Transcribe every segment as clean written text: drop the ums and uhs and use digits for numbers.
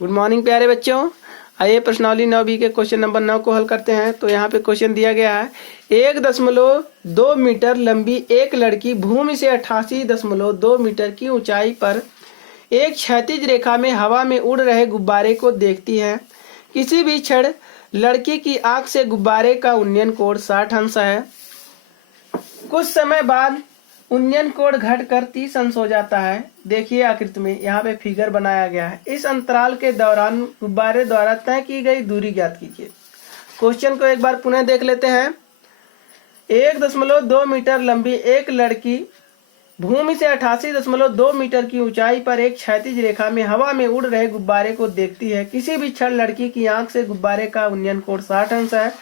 Good morning प्यारे बच्चों। आइए प्रश्नावली 9B के क्वेश्चन नंबर 9 को हल करते हैं। तो यहाँ पे क्वेश्चन दिया गया है 1.2 मीटर लंबी एक लड़की भूमि से 88.2 मीटर की ऊंचाई पर एक क्षैतिज रेखा में हवा में उड़ रहे गुब्बारे को देखती है। किसी भी क्षण लड़की की आंख से गुब्बारे का उन्नयन कोण 60 अंश है। कुछ समय बाद उन्नयन कोण घटकर 30 अंश हो जाता है। देखिए आकृति में यहाँ पे फिगर बनाया गया है। इस अंतराल के दौरान गुब्बारे द्वारा तय की गई दूरी ज्ञात कीजिए। क्वेश्चन को एक बार पुनः देख लेते हैं। 1.2 मीटर लंबी एक लड़की भूमि से 88.2 मीटर की ऊंचाई पर एक क्षैतिज रेखा में हवा में उड़ रहे गुब्बारे को देखती है। किसी भी क्षण लड़की की आंख से गुब्बारे का उन्नयन कोण 60 अंश है।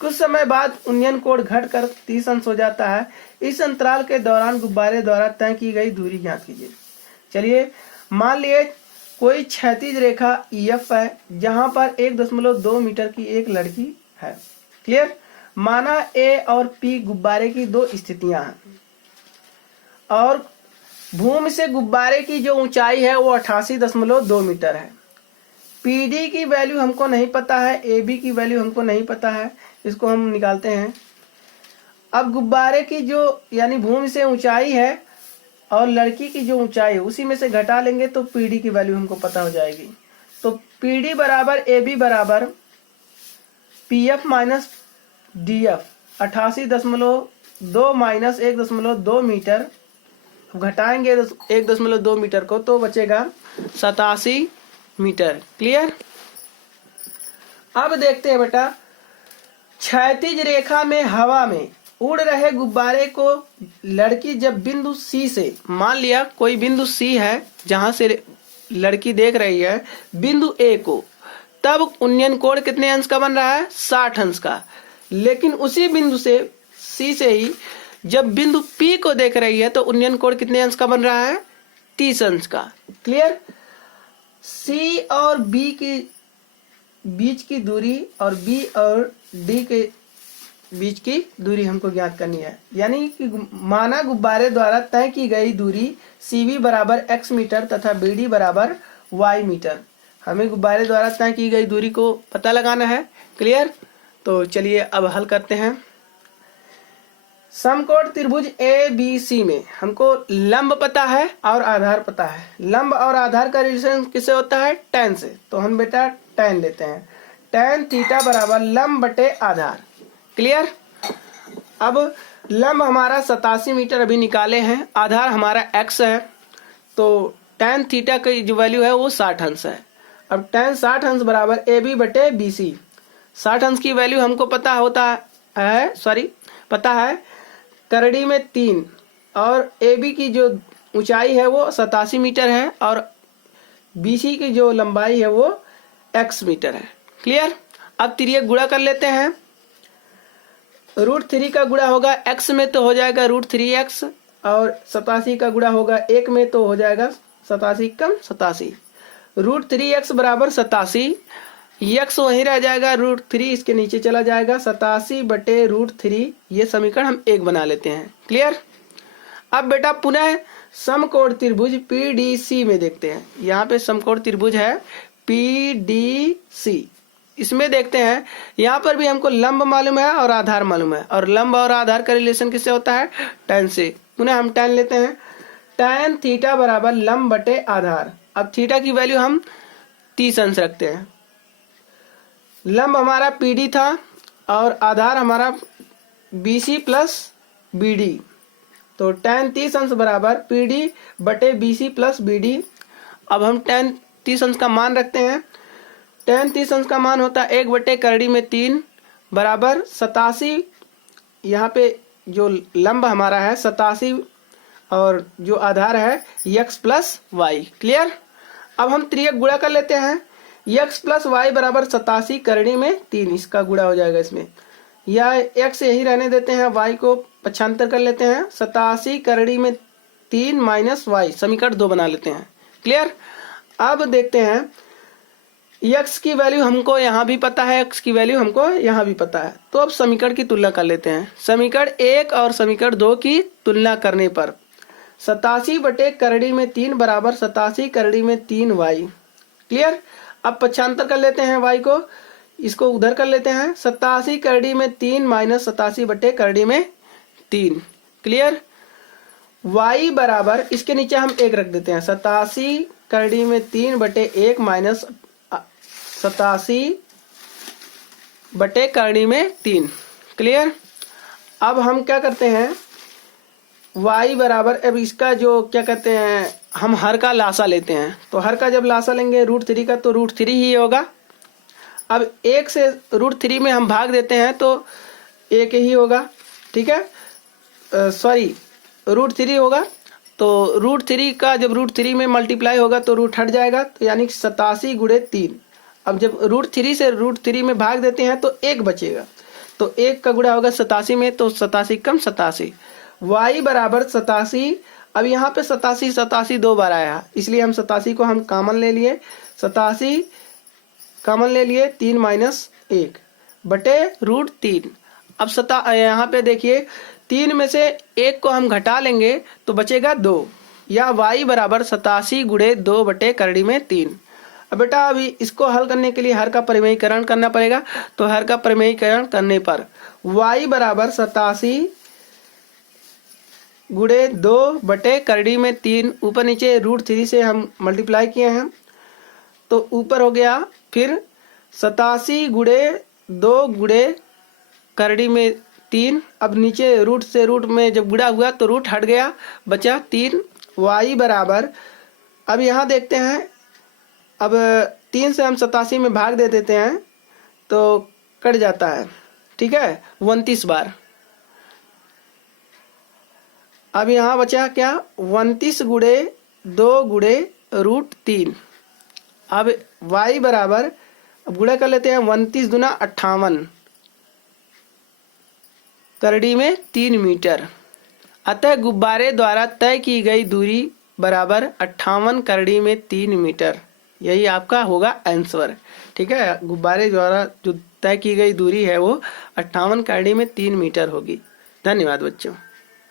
कुछ समय बाद उन्नयन कोण घटकर 30 अंश हो जाता है। इस अंतराल के दौरान गुब्बारे द्वारा तय की गई दूरी ज्ञात कीजिए। चलिए मान लिए कोई क्षैतिज रेखा EF है जहां पर 1.2 मीटर की एक लड़की है। क्लियर। माना A और P गुब्बारे की दो स्थितियां हैं और भूमि से गुब्बारे की जो ऊंचाई है वो 88.2 मीटर है। PD की वैल्यू हमको नहीं पता है, AB की वैल्यू हमको नहीं पता है, इसको हम निकालते हैं। अब गुब्बारे की जो यानी भूमि से ऊंचाई है और लड़की की जो ऊंचाई है उसी में से घटा लेंगे तो PD की वैल्यू हमको पता हो जाएगी। तो PD बराबर AB बराबर PF minus DF 88.2 minus 1.2 metre. घटाएंगे 1.2 मीटर को तो बचेगा 87 मीटर। क्लियर। अब देखते हैं बेटा, क्षैतिज रेखा में हवा में उड़ रहे गुब्बारे को लड़की जब बिंदु C से, मान लिया कोई बिंदु C है जहां से लड़की देख रही है बिंदु A को, तब उन्नयन कोण कितने अंश का बन रहा है? 60 अंश का। लेकिन उसी बिंदु से C से ही जब बिंदु P को देख रही है तो उन्नयन कोण कितने अंश का बन रहा है? 30 अंश का। क्लियर। C और B की बीच की दूरी और B और D के बीच की दूरी हमको ज्ञात करनी है। यानी कि माना गुब्बारे द्वारा तय की गई दूरी CV बराबर x मीटर तथा BD बराबर y मीटर। हमें गुब्बारे द्वारा तय की गई दूरी को पता लगाना है। क्लियर। तो चलिए अब हल करते हैं। समकोण त्रिभुज ABC में हमको लंब पता है और आधार पता है। लंब और आधार का रिलेशन किससे होता है? tan से। तो हम बेटा tan लेते हैं। tan थीटा बराबर लंब बटे आधार। क्लियर। अब लंब हमारा 87 मीटर अभी निकाले हैं, आधार हमारा x है, तो tan थीटा की जो वैल्यू है वो 60 अंश है। अब tan 60 अंश बराबर AB बटे BC। 60 अंश की वैल्यू हमको पता है करड़ी में 3 और AB की जो ऊंचाई है वो 87 मीटर है और BC की जो लंबाई है वो x मीटर है। क्लियर। अब तिर्यक गुणा कर लेते हैं। √3 का गुणा होगा x में तो हो जाएगा √3x और 87 का गुणा होगा 1 में तो हो जाएगा 87 कम 87। √3x बराबर 87, x वहीं रह जाएगा, √3 इसके नीचे चला जाएगा, 87 बटे √3। ये समीकरण हम 1 बना लेते हैं। क्लियर। अब बेटा पुनः समकोण त्रिभुज PDC में देखते हैं। यहाँ पे समकोण त्रिभुज है PDC, इसमें देखते हैं। यहाँ पर भी हमको लंब मालूम है और आधार मालूम है, और लंब और आधार का रिलेशन किससे होता है? tan से। पुनः हम tan लेते हैं। tan थीटा बराबर लंब बटे आधार। अब थीटा की वैल्यू हम 30 अंश रखते हैं। लंब हमारा PD था और आधार हमारा BC प्लस BD, तो tan 30 अंश बराबर PD बटे BC प्लस BD। अब हम tan 30 अंश का मान रखते हैं। tan 30 अंश का मान होता है 1 बटे करड़ी में 3 बराबर 87। यहाँ पे जो लंब हमारा है 87 और जो आधार है x प्लस y। क्लियर। अब हम त्रियक गुणा कर लेते हैं। x प्लस y बराबर 87 करड़ी में 3, इसका गुणा हो जाएगा इसमें, या x यही रहने देते हैं, y को पक्षांतर कर लेते हैं। 87 करड़ी में 3 माइनस y, समीकरण 2 बना लेते हैं। क्लियर। अब देखते हैं x की वैल्यू हमको यहाँ भी पता है, x की वैल्यू हमको यहाँ भी पता है, तो अब समीकरण की तुलना कर लेते हैं। समीकरण 1 और समीकरण 2 की तुलना करने पर 87 बटे करड़ी में 3 बराबर 87 करड़ी में 3y। क्लियर। अब पक्षांतर कर लेते हैं y को, इसको उधर कर लेते हैं। 87 करड़ी में 3 माइनस 87 बटे करड़ी में 3। क्लियर। y बराबर, इसके नीचे हम 1 रख देते हैं। 87 करड़ी में 3 बटे 1 माइनस 87 बटे करड़ी में 3। क्लियर। अब हम क्या करते हैं, y बराबर, अब इसका जो क्या कहते हैं, हम हर का लासा लेते हैं। तो हर का जब लासा लेंगे √3 का, तो √3 ही होगा। अब 1 से √3 में हम भाग देते हैं तो 1 ही होगा। ठीक है, सॉरी √3 होगा। तो √3 का जब √3 में मल्टीप्लाई होगा तो रूट हट जाएगा, तो यानी 87 गुणे 3। अब जब √3 से √3 में भाग देते हैं तो 1 बचेगा, तो 1 का गुणा होगा 87 में, तो 87 कम 87। y बराबर 87। अब यहाँ पे 87 दो बार आया, इसलिए हम 87 को हम कॉमन ले लिए। 87 कॉमन ले लिए, 3 माइनस 1 बटे √3। अब यहाँ पे देखिए 3 में से 1 को हम घटा लेंगे तो बचेगा 2, या y बराबर 87 गुणे 2 बटे करड़ी में 3। अब बेटा अभी इसको हल करने के लिए हर का परिमेयीकरण करना पड़ेगा। तो हर का परिमेयीकरण करने पर y बराबर 87 गुणे 2 बटे करड़ी में 3, ऊपर नीचे √3 से हम मल्टीप्लाई किए हैं, तो ऊपर हो गया फिर 87 गुणे 2 गुणे करड़ी में 3। अब नीचे रूट से रूट में जब गुणा हुआ तो रूट हट गया, बचा 3। y बराबर, अब यहाँ देखते हैं, अब 3 से हम 87 में भाग दे देते हैं तो कट जाता है। ठीक है, 29 बार। अब यहाँ बचा क्या, 29 गुणे 2 गुणे √3। अब y बराबर, अब गुणा कर लेते हैं, 29 दूना 58 करड़ी में 3 मीटर। अतः गुब्बारे द्वारा तय की गई दूरी बराबर 58 करड़ी में 3 मीटर। यही आपका होगा आंसर। ठीक है, गुब्बारे द्वारा जो तय की गई दूरी है वो 58 करड़ी में 3 मीटर होगी। धन्यवाद बच्चों।